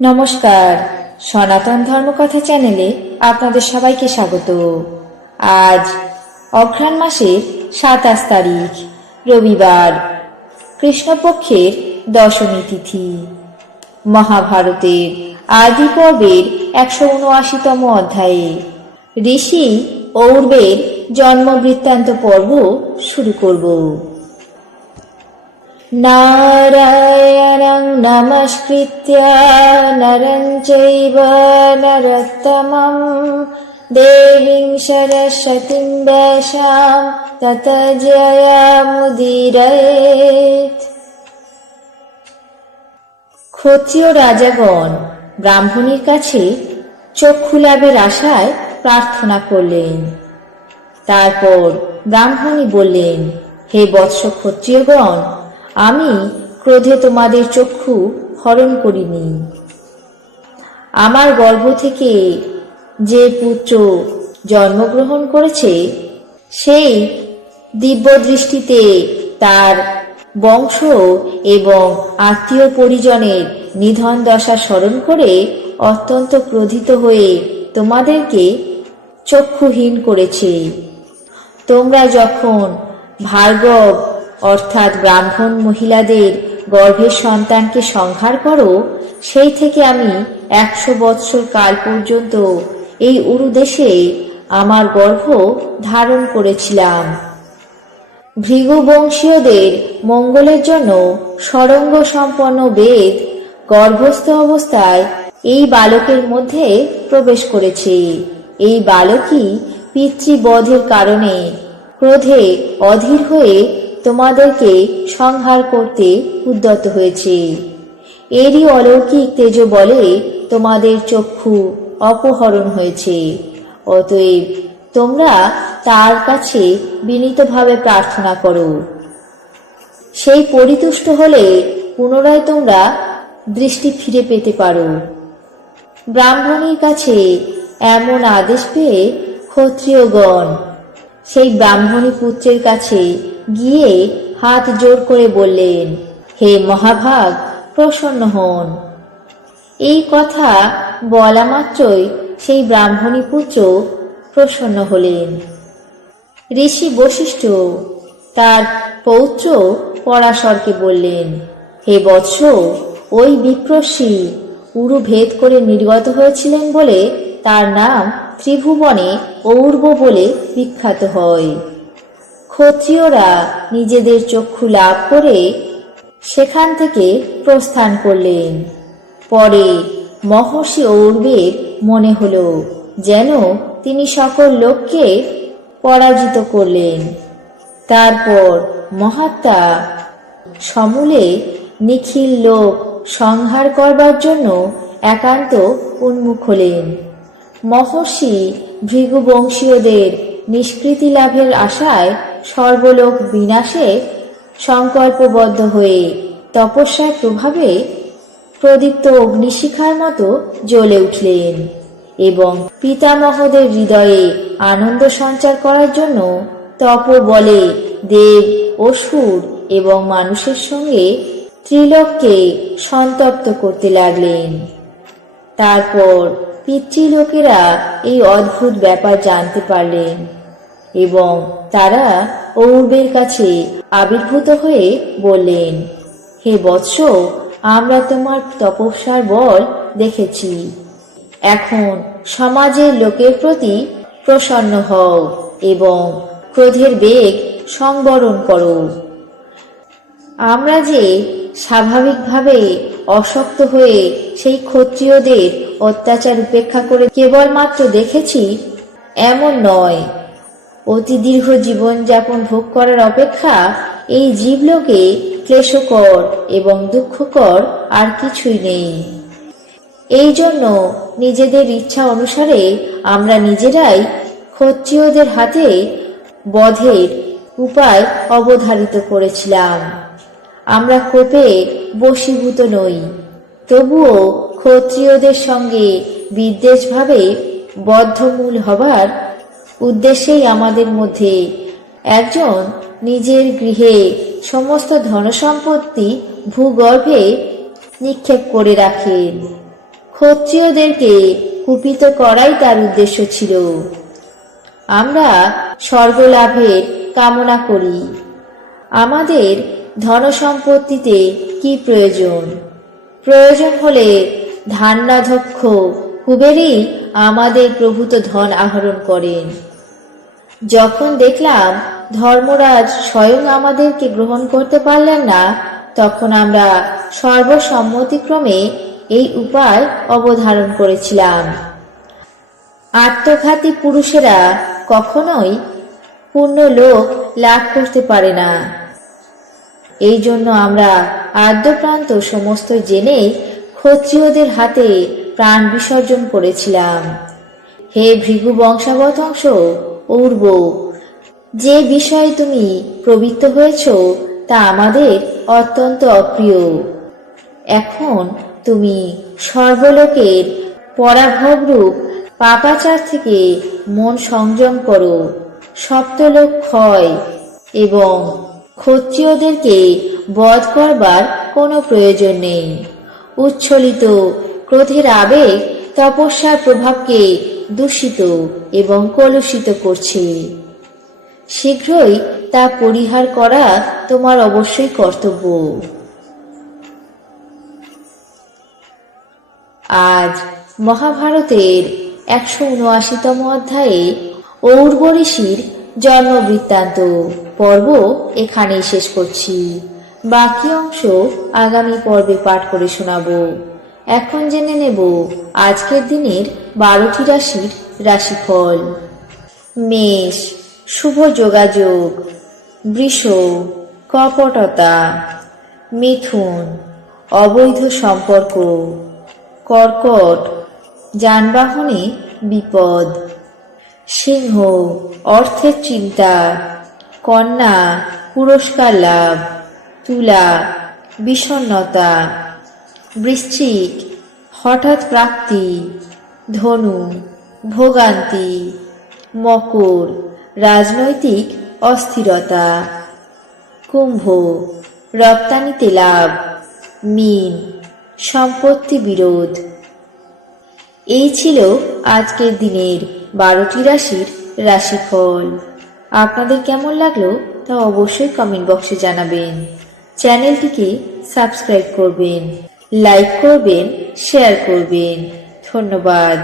নমস্কার, সনাতন ধর্মকথা চ্যানেলে আপনাদের সবাইকে স্বাগত। আজ অঘ্রাণ মাসের ২৭ তারিখ রবিবার, কৃষ্ণপক্ষের দশমী তিথি। মহাভারতের আদি পর্বের ১৭৯তম অধ্যায়ে ঋষি ঔর্বের জন্ম বৃত্তান্ত পর্ব শুরু করব। নারায়ণং নমস্কৃত্য নরং চৈব নরোত্তমং দেবীং সরস্বতীং ব্যাসাং ততো জয়মুদীরয়েৎ। ক্ষত্রিয় রাজাগণ ব্রাহ্মণীর কাছে চক্ষু লাভের আশায় প্রার্থনা করলেন। তারপর ব্রাহ্মণী বললেন, হে বৎস ক্ষত্রিয়গণ, আমি ক্রোধে তোমাদের চক্ষু হরণ করিনি। আমার গর্ভ থেকে যে পুত্র জন্মগ্রহণ করেছে সেই দিব্য দৃষ্টিতে তার বংশ এবং আত্মীয় পরিজনের নিধন দশা স্মরণ করে অত্যন্ত ক্রোধিত হয়ে তোমাদেরকে চক্ষুহীন করেছে। তোমরা যখন ভার্গব অর্থাৎ ব্রাহ্মণ মহিলাদের গর্ভের সন্তানকে সংহার করো, সেই থেকে আমি ১০০ বৎসর কাল পর্যন্ত এই উরুদেশে আমার গর্ভ ধারণ করেছিলাম। ভৃগুবংশীয়দের মঙ্গলের জন্য ষড়ঙ্গ সম্পন্ন বেদ গর্ভস্থ অবস্থায় এই বালকের মধ্যে প্রবেশ করেছে। এই বালকই পিতৃবধের কারণে ক্রোধে অধীর হয়ে তোমাদেরকে সংহার করতে উদ্যত হয়েছে। এরই অলৌকিক তেজ বলে তোমাদের চক্ষু অপহরণ হয়েছে। অতএব তোমরা তার কাছে বিনীতভাবে প্রার্থনা করো। সেই পরিতুষ্ট হলে পুনরায় তোমরা দৃষ্টি ফিরে পেতে পারো। ব্রাহ্মণীর কাছে এমন আদেশ পেয়ে ক্ষত্রিয়গণ সেই ব্রাহ্মণী পুত্রের কাছে গিয়ে হাত জোড় করে বললেন, হে মহাভাগ, প্রসন্ন হন। এই কথা বলা মাত্রই সেই ব্রাহ্মণী পুত্র প্রসন্ন হলেন। ঋষি বশিষ্ঠ তার পৌত্র পরাশরকে বললেন, হে বৎস, ওই বিপ্রশ্রী উরু ভেদ করে নির্গত হয়েছিলেন বলে তার নাম ত্রিভুবনে ঔর্ব বলে বিখ্যাত হয়। ক্ষত্রিয়রা নিজেদের চক্ষু লাভ করে সেখান থেকে প্রস্থান করলেন। পরে মহর্ষি ঔর্বের মনে হল যেন তিনি সকল লোককে পরাজিত করলেন। তারপর মহাত্মা সমূলে নিখিল লোক সংহার করবার জন্য একান্ত উন্মুখ হলেন। মহর্ষি ভৃগুবংশীয়দের নিষ্কৃতি লাভের আশায় সর্বলোক বিনাশে সংকল্পবদ্ধ হয়ে তপস্যার প্রভাবে প্রদীপ্ত অগ্নিশিখার মতো জ্বলে উঠলেন এবং পিতামহদের হৃদয়ে আনন্দ সঞ্চার করার জন্য তপ বলে দেব, অসুর এবং মানুষের সঙ্গে ত্রিলোককে সন্তপ্ত করতে লাগলেন। তারপর পিতৃলোকেরা এই অদ্ভুত ব্যাপার জানতে পারলেন এবং তারা ঔর্বের কাছে আবির্ভূত হয়ে বললেন, হে বৎস, আমরা তোমার তপস্যার বল দেখেছি। এখন সমাজের লোকের প্রতি প্রসন্ন হও এবং ক্রোধের বেগ সংবরণ করো। আমরা যে স্বাভাবিকভাবে অশক্ত হয়ে সেই ক্ষত্রিয়দের অত্যাচার উপেক্ষা করে কেবলমাত্র দেখেছি এমন নয়। অতি দীর্ঘ জীবনযাপন ভোগ করার অপেক্ষা এই জীবলোকে ক্লেশকর এবং দুঃখকর আর কিছুই নেই। এই জন্য নিজেদের ইচ্ছা অনুসারে আমরা নিজেরাই ক্ষত্রিয়দের হাতে বধের উপায় অবধারিত করেছিলাম। আমরা কোপে বশীভূত নই, তবুও ক্ষত্রিয়দের সঙ্গে বিদ্বেষভাবে বদ্ধমূল হবার উদ্দেশ্যেই আমাদের মধ্যে একজন নিজের গৃহে সমস্ত ধনসম্পত্তি ভূগর্ভে নিক্ষেপ করে রাখেন ক্ষত্রিয়দেরকে কুপিত করাই তার উদ্দেশ্য ছিল। আমরা স্বর্গলাভের কামনা করি। আমাদের ধনসম্পত্তিতে কি প্রয়োজন? প্রয়োজন হলে ধান্যাধ্যক্ষ কুবেরই আমাদের প্রভূত ধন আহরণ করেন। যখন দেখলাম ধর্মরাজ স্বয়ং আমাদেরকে গ্রহণ করতে পারলেন না, তখন আমরা সর্বসম্মতিক্রমে এই উপায় অবধারণ করেছিলাম। আত্মঘাতী পুরুষেরা কখনোই পূর্ণ লোক লাভ করতে পারে না। এই জন্য আমরা আদ্যপ্রান্ত সমস্ত জেনে ক্ষত্রিয়দের হাতে প্রাণ বিসর্জন করেছিলাম। হে ভৃগু বংশাবতংশ ঊর্ব, যে বিষয়ে তুমি প্রবৃত্ত হয়েছ তা আমাদের অত্যন্ত অপ্রিয়। এখন তুমি সর্বলোকের পরাভবরূপ পাপাচার থেকে মন সংযম করো। সপ্তলোক ক্ষয় এবং ক্ষত্রিয়দেরকে বধ করবার কোনো প্রয়োজন নেই। উচ্ছ্বলিত ক্রোধের আবেগ তপস্যার প্রভাবকে দূষিত এবং কলুষিত করছে। শীঘ্রই তা পরিহার করা তোমার অবশ্যই কর্তব্য। আজ মহাভারতের 179তম অধ্যায়ে ঔর্ব ঋষির জন্ম বৃত্তান্ত পর্ব এখানেই শেষ করছি। বাকি অংশ আগামী পর্বে পাঠ করে শোনাবো। এখন জেনে নেব আজকের দিনের 12টি রাশির রাশিফল। মেষ, শুভ যোগাযোগ। বৃষ, কপটতা। মিথুন, অবৈধ সম্পর্ক। কর্কট, যানবাহনে বিপদ। সিংহ, অর্থের চিন্তা। কন্যা, পুরস্কার লাভ। তুলা, বিষণ্ণতা। বৃশ্চিক, হঠাৎ প্রাপ্তি। ধনু, ভোগান্তি। মকর, রাজনৈতিক অস্থিরতা। কুম্ভ, রপ্তানিতে লাভ। মীন, সম্পত্তি বিরোধ। এই ছিল আজকের দিনের 12টি রাশির রাশিফল। আপনাদের কেমন লাগলো তা অবশ্যই কমেন্ট বক্সে জানাবেন। চ্যানেলটিকে সাবস্ক্রাইব করবেন, লাইক করবেন, শেয়ার করবেন। ধন্যবাদ।